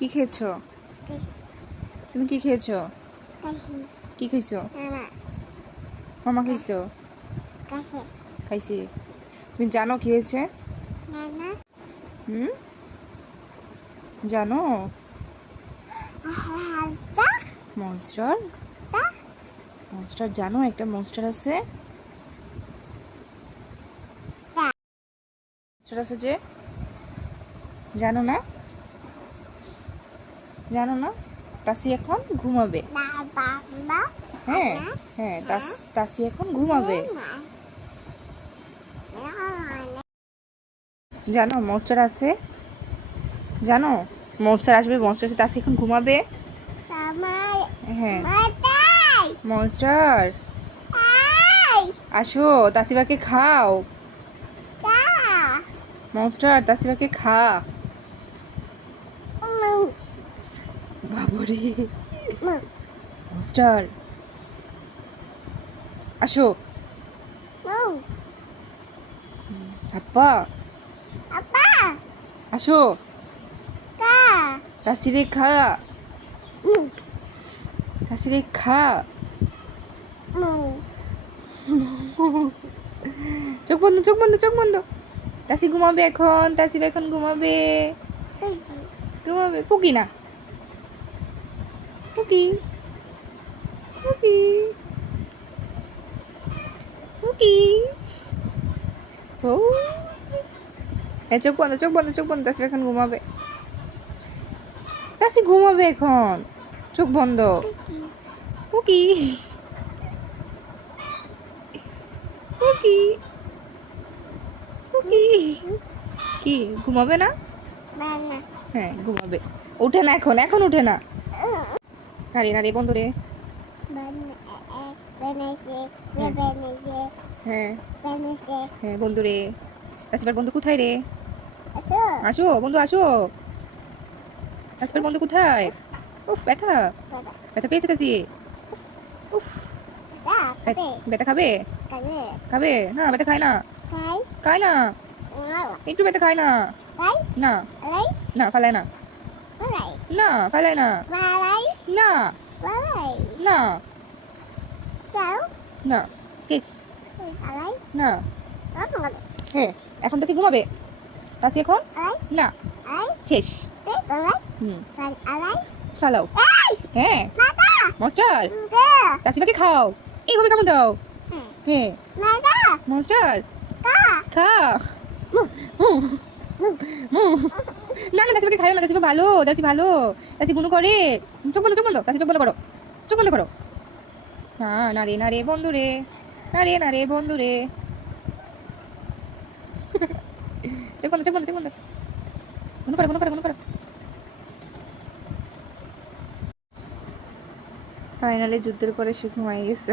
কি খেয়েছো? তুমি কি খেয়েছো? কি খাইছো? মামা খাইছো? খাইছি। তুমি জানো কি হয়েছে? হুম, জানো? মনস্টার মনস্টার জানো? একটা মনস্টার আছে, মনস্টার আছে যে, জানো না? জানো না? তাসি এখন ঘুমাবে। হ্যাঁ হ্যাঁ, তাসি এখন ঘুমাবে। জানো মনস্টার আছে? জানো মনস্টার আসবে, মনস্টার এসে তাসি এখন ঘুমাবে। হ্যাঁ, মনস্টার আসো, তাসিবাকে খাও। মনস্টার তাসিবাকে খা। বাবারে, মনস্টার আসো। আপা আসো, তাসিরে খা, তাসিরে খা। চোখ বন্ধ, চোখ বন্ধ, চোখ বন্ধ। তাসি ঘুমাবে এখন, তাসিবা এখন ঘুমাবে, ঘুমাবে। পুকি না, পুকি, পুকি, পুকি। ও চোখ বন্ধ, চোখ বন্ধ, চোখ বন্ধ। তাসিবা এখন ঘুমাবে, তাসি ঘুমাবে এখন, চোখ বন্ধ। পুকি, পুকি, পুকি। কি ঘুমাবে না? হ্যাঁ ঘুমাবে। উঠে না এখন, এখন উঠে না। নারী নারী বন্ধু রে। হ্যাঁ হ্যাঁ বন্ধু রে। তাসিবার বন্ধু কোথায় রে? আসো বন্ধু আসো। তাসিবার বন্ধু কোথায়? উফ ব্যথা, ব্যথা পেয়েছে তাসি। উফ, ব্যথা খাবে? খাবে না? ব্যথা খায় না, খায় না, একটু ব্যথা খায় না। না না ফালায় না, না ফালায় না, না না না, শেষ না। হ্যাঁ এখন তাসি ঘুমাবে, তাসি এখন না, শেষ। হুম, ফালাও। হ্যাঁ মনস্টার, তাসিবাকে খাও, এইভাবে কেমন দাও? হ্যাঁ মনস্টার খা। না না, তাসিবাকে খাইও না, তাসিবা ভালো, তাসি ভালো, তাসি গুনো করে। চোখ বন্ধ, চোখ বন্ধ, তাসি চোখ বন্ধ করো, চোখ বন্ধ করো। না না রে, না রে বন্ধু রে, না রে, না রে বন্ধু রে। চোখ বন্ধ, চোখ বন্ধ, চোখ বন্ধ। গুনো করো, গুনো করো, গুনো করো। ফাইনালি যুদ্ধের পরে সে ঘুমাই গেছে।